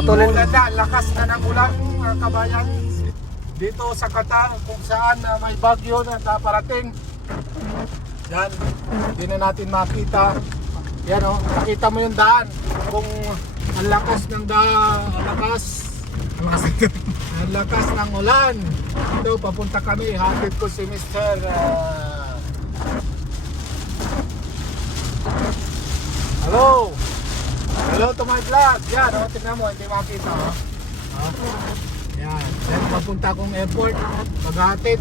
puputulin. Ulan na, lakas na ng ulan mga kabayan. Dito sa Qatar kung saan may bagyo na naparating. Yan, hindi na natin makita. Yan o, nakita mo yung daan. Kung ang lakas ng ang lakas ng ulan. Ito, papunta kami. Hatid ko si Mr. Hello! Hello to my vlog. Yan, o, tignan mo, hindi makita. Yan, then papunta akong airport. Maghatid.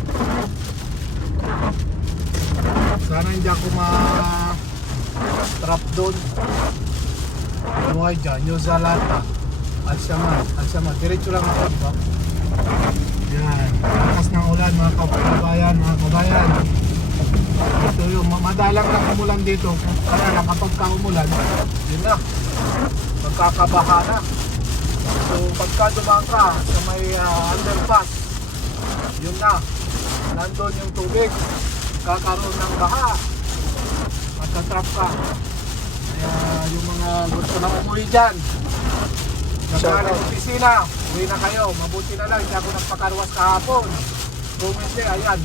Sana hindi ako ma-trap doon. Ano kayo dyan? New Zalata. Alsamar. Diretso lang ako. Ba? Yan. Lakas ng ulan mga kabayan. Ito yung madalang lang umulan dito. Kaya lang kapag ka-umulan, yun na. Magkakabaha na. So pagka dumaan ka sa may underpass, yun na. Nandun yung tubig. Kakaroon ng baha. Matatrap ka. Kaya yung mga gusto na umuwi dyan, nagkaroon ng opisina, uwi na kayo. Mabuti na lang, hindi ako nagpakarwas kahapon. Kung hindi, ayan.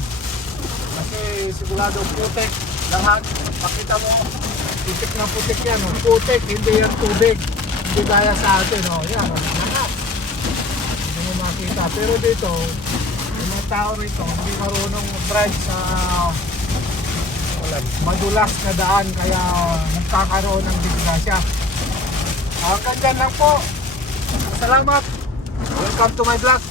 Kasi sigurado putik lahat. Pakita mo, putik na putik yan. Putik, hindi yan tubig. Hindi gaya sa atin. Yan, lahat. Hindi mo makita. Pero dito, yung mga tao rito, hindi marunong mag-drive sa madulas na daan. Kaya nagkakaroon ng disgrasya. Hanggang dyan lang po. Salamat. Welcome to my vlog.